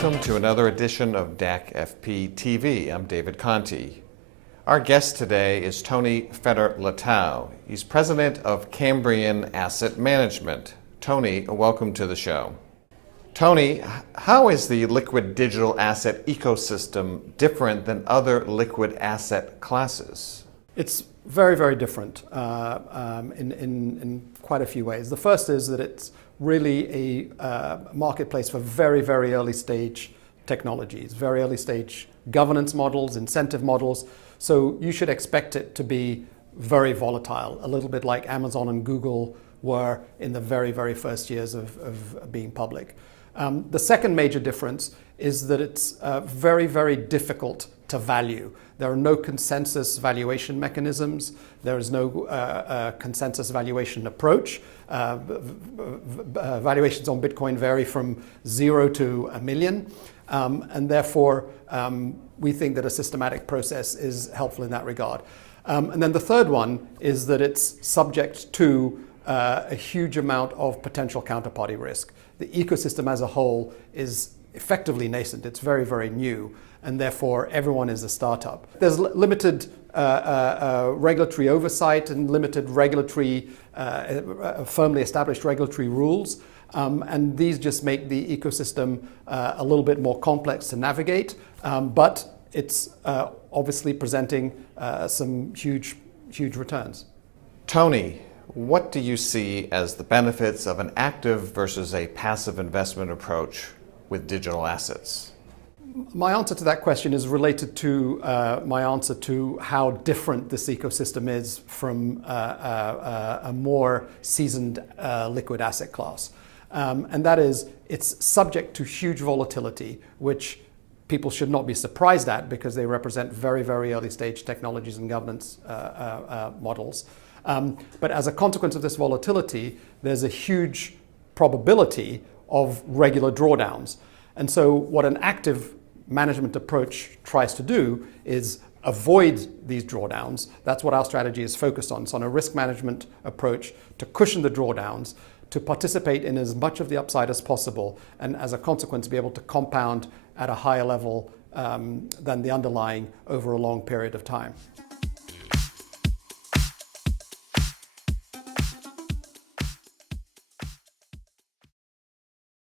Welcome to another edition of DAC FP TV. I'm David Conti. Our guest today is Tony Feder-Letao. He's president of Cambrian Asset Management. Tony, welcome to the show. Tony, how is the liquid digital asset ecosystem different than other liquid asset classes? It's very, very different in quite a few ways. The first is that it's really a marketplace for very, very early stage technologies, very early stage governance models, incentive models. So you should expect it to be very volatile, a little bit like Amazon and Google were in the very, very first years of being public. The second major difference is that it's very, very difficult to value. There are no consensus valuation mechanisms. There is no consensus valuation approach. Valuations on Bitcoin vary from 0 to $1 million. And therefore, we think that a systematic process is helpful in that regard. And then the third one is that it's subject to a huge amount of potential counterparty risk. The ecosystem as a whole is effectively nascent. It's very, very new, and therefore everyone is a startup. There's limited regulatory oversight and limited regulatory, firmly established regulatory rules, and these just make the ecosystem a little bit more complex to navigate, but it's obviously presenting some huge returns. Tony, what do you see as the benefits of an active versus a passive investment approach with digital assets? My answer to that question is related to my answer to how different this ecosystem is from a more seasoned liquid asset class. And that is, it's subject to huge volatility, which people should not be surprised at because they represent very, very early stage technologies and governance models. But as a consequence of this volatility, there's a huge probability of regular drawdowns. And so what an active management approach tries to do is avoid these drawdowns. That's what our strategy is focused on. It's on a risk management approach to cushion the drawdowns, to participate in as much of the upside as possible, and as a consequence be able to compound at a higher level than the underlying over a long period of time.